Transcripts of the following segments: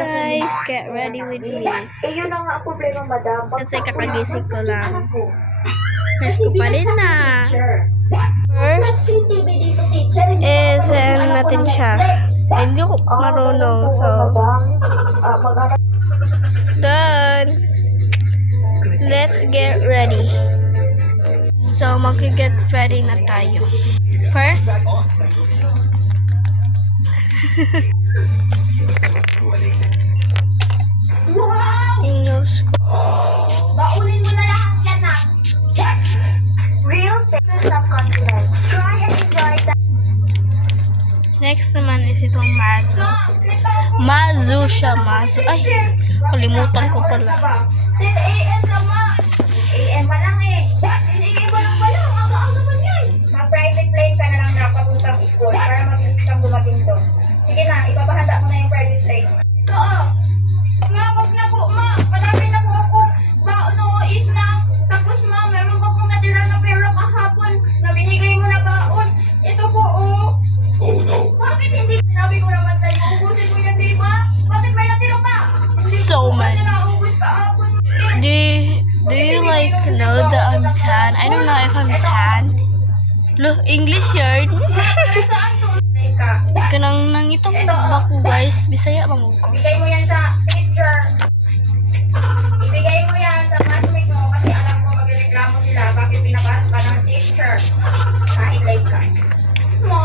guys, get ready with me. Yun na nga ang problema, madam. Kasi kakagising ko lang. First ko pa rin na. First is natin siya. Hindi ko marunong, so done. Let's get ready. So mag-get ready na tayo. First, English. Baunin mo na lahat yan na. Real self-confidence. Try and enjoy that. Next naman is itong Mazu. Mazu siya, Mazu. Ay, kalimutan ko pala. 10 a.m. lang ma. 10 a.m. pa lang eh. 10 a.m. pa lang pala. Aga-aga man yan. Ma-private plane ka na lang na papuntang school para mabilis kang dumating doon. Sige na, ipapahanda mo na yung private plane. Ito oh. Ma, wag na po ma. Madami na po ako. Baon o snack. Tapos ma, meron pa pong natira na pera kahapon na binigay mo na baon. Ito po oh. Oh no. Bakit hindi? Sinabi ko naman sa'yo, ubusin mo yan, di ba? Bakit may natira pa? So man. Hindi na naubos kahapon. Do you like know that I'm tan? I don't know if I'm tan. Look, English yun. Saan to? Ka. Kanang nang itong baku guys, Bisaya mangukos. Ibigay mo yan sa teacher. Ibigay mo yan sa classmate mo kasi alam ko magreklamo sila bakit pinapasok ka ng teacher. Kahit late ka. Ano?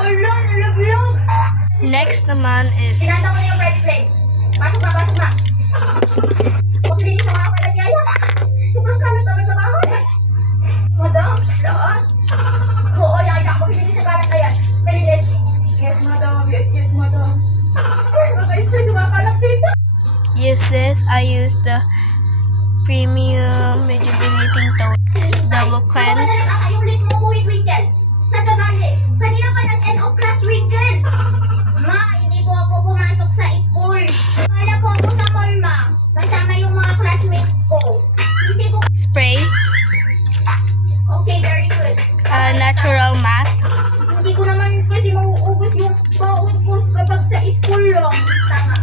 Ala, nalaglag. Next naman is Sinanda mo na yung private plane. Pasok na, pasok na. Huwag hindi sa mga kalagaya. Sobrang kalat naman sa bahay. Madam, saan? Oo, yaya ako. Hindi sa kalat ayan. Malinis. Yes, madam. Yes, madam. Ay, maka-spray sa mga kalat dito. use this. I use the premium rejuvenating tone double cleanse. Yung late mo umuwi weekend. Sa Tagali. Kanina ka nag-end of class weekend. Ma, hindi po ako pumasok sa school. Kala po ako sa mall, ma. Kasama yung mga classmates ko. Hindi ko... Spray, Okay, very good. natural matte, Hindi ko naman kasi mauubos yung baon ko kapag sa school lang. Tama.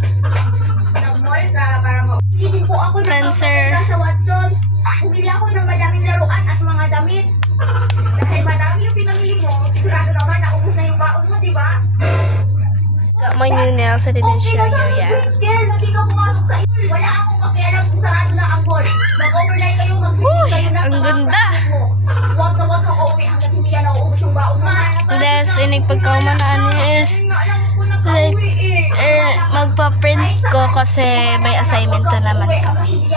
Nag-mall ka para mo. Hindi din po ako Cleanser. nagpapadala sa Watsons. Bumili ako ng madaming laruan at mga damit. Dahil madami yung pinamili mo, sigurado naman naubos na yung baon mo, di ba? got my new nails. I didn't show you yet. Weekend, hindi ka pumasok sa school. Wala akong pakialam kung sarado na ang mall. Mag-overnight kayo, mag-sleep kayo na. ang mga ganda. classmates mo. Huwag na huwag kang uuwi hanggat hindi ka nauubos yung baon mo. This, inig pagkaumanaan is like, magpa-print ko kasi may assignment na naman kami.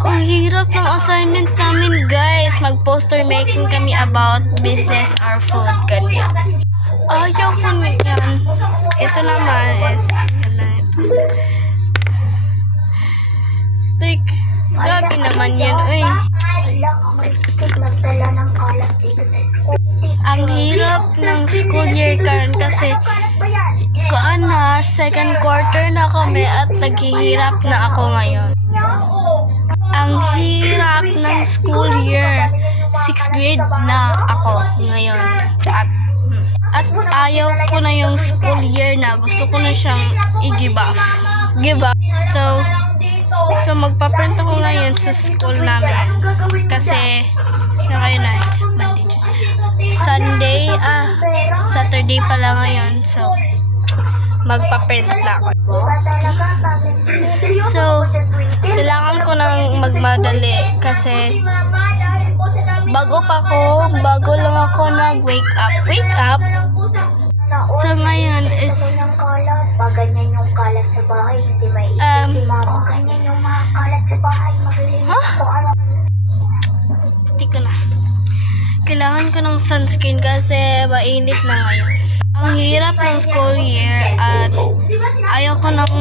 Ang hirap ng assignment namin guys. Mag-poster making kami about business or food. Ganyan. Ayaw ko na yan. Ito naman is like, grabe naman yan. Uy. Ang hirap ng school year karon kasi second quarter na kami at naghihirap na ako ngayon. Ang hirap ng school year. 6th grade na ako ngayon. At ayaw ko na yung school year na. Gusto ko na siyang i-give up. So magpa-print ako ngayon sa school namin. Kasi, ngayon na, Monday, Tuesday, Sunday, Saturday pala ngayon. So, magpa-print na ako. So, kailangan ko nang magmadali kasi bago lang ako nag-wake up. So, ngayon is pag ganyan yung kalat sa bahay, hindi may isip si mama. Ganyan yung mga kalat sa bahay, maglilinis ko ano. Hindi ko na. Kailangan ko ng sunscreen kasi mainit na ngayon. Ang hirap ng school year at ayaw ko ng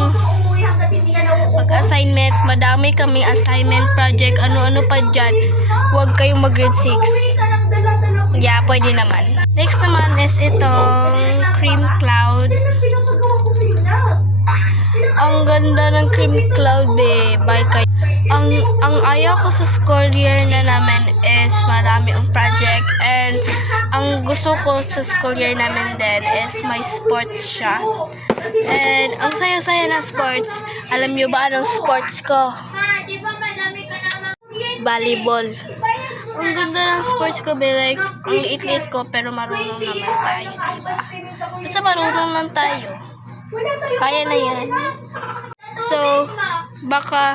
mag-assignment. Madami kaming assignment project, ano-ano pa dyan. Huwag kayong mag-grade 6. Yeah, pwede naman. Next naman is itong cream cloud Ang ganda ng cream cloud, be. Bye kayo. Ang ayaw ko sa school year na namin is marami ang project, and ang gusto ko sa school year namin din is may sports siya. And ang saya-saya ng sports, alam niyo ba anong sports ko? Volleyball. Ang ganda ng sports ko, be. Like, ang liit-liit ko, pero marunong naman tayo, diba? Basta marunong lang tayo. Kaya na yan. So, baka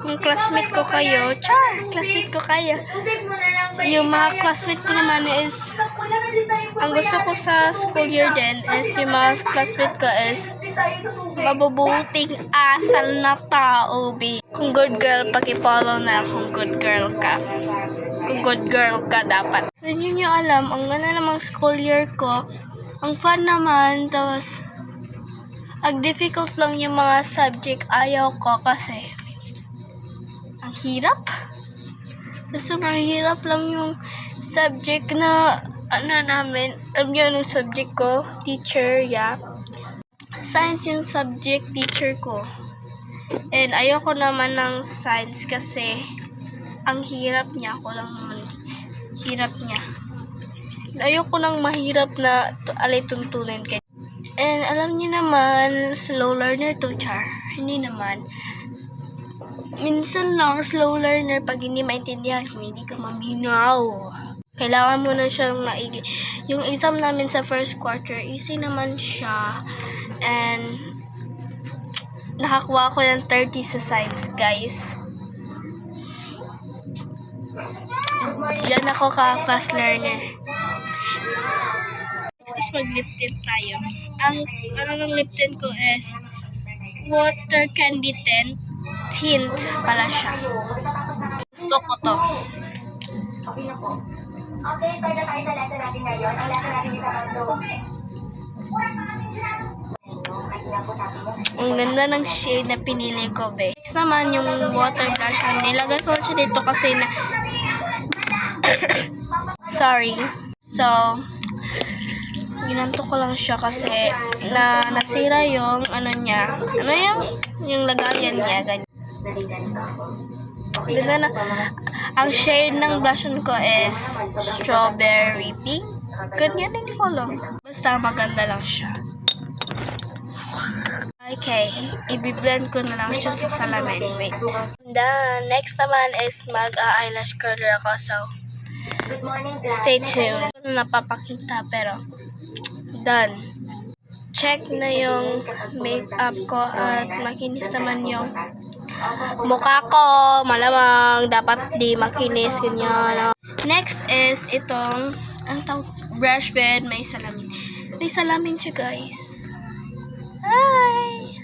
kung classmate ko kayo, classmate ko kayo. Yung mga classmate ko naman is, ang gusto ko sa school year din is, yung mga classmate ko is, mabubuting asal na tao, be. Kung good girl, paki-follow na kung good girl ka. Kung good girl ka, dapat. So, yun yung alam, ang ganda namang school year ko. Ang fun naman, tapos, ang difficult lang yung mga subject ayaw ko kasi ang hirap. Gusto mahirap lang yung subject na namin. Alam niyo anong subject ko? Teacher, yeah. Science yung subject teacher ko. And ayoko naman ng science kasi ang hirap niya. Ako lang naman hirap niya. Ayoko nang mahirap na tuntunin kayo. And alam niyo naman, slow learner to, char. Hindi naman. Minsan lang, slow learner pag hindi maintindihan, kung hindi ka maminaw. Kailangan mo na siyang maigi. Yung exam namin sa first quarter, easy naman siya. And nakakuha ko ng 30 sa science, guys. Diyan ako ka-fast learner. Next is mag-lip tint tayo. Ang ng lip tint ko is water candy tint pala siya. Gusto ko to. Okay na po. Okay, start na tayo sa lesson natin ngayon. Ang lesson natin is about to. Kasi nga po sabi mo. Ang ganda ng shade na pinili ko, be. Next naman yung water blush. Nilagay ko siya dito kasi na sorry. So, ginanto ko lang siya kasi nasira yung ano niya. Ano yung lagayan niya. Ganyan. Ganda na. Ang shade ng blush ko is strawberry pink. Ganyan din ko lang. Basta maganda lang siya. Okay, i-blend ko na lang siya sa salamin. Wait. Then, next naman is mag-eyelash curler ako. So, Good morning, stay tuned. Hindi ko napapakita pero done. Check na yung makeup ko at makinis naman yung mukha ko. Malamang dapat di makinis. Ganyan. Next is itong brush bed. May salamin. May salamin siya, guys. Hi!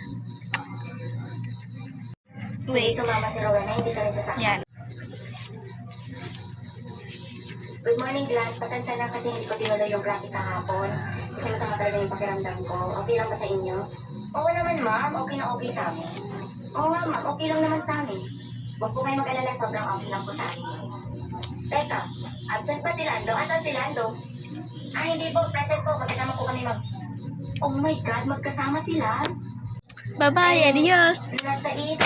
Wait. Sumama si Rowena, hindi ka rin sasama. Yan. Good morning, Glass. Pasensya na kasi hindi ko tinuloy yung klase kahapon. Kasi masama talaga yung pakiramdam ko. Okay lang ba sa inyo? Oo naman, ma'am. Okay na okay sa amin. Oo nga, ma'am. Okay lang naman sa amin. Huwag po kayo mag-alala. Sobrang okay lang po sa amin. Teka, absent ba si Lando? Asan si Lando? Hindi po. Present po. Magkasama po kami Oh my God, magkasama sila? Bye-bye. Adios. Nasa isa.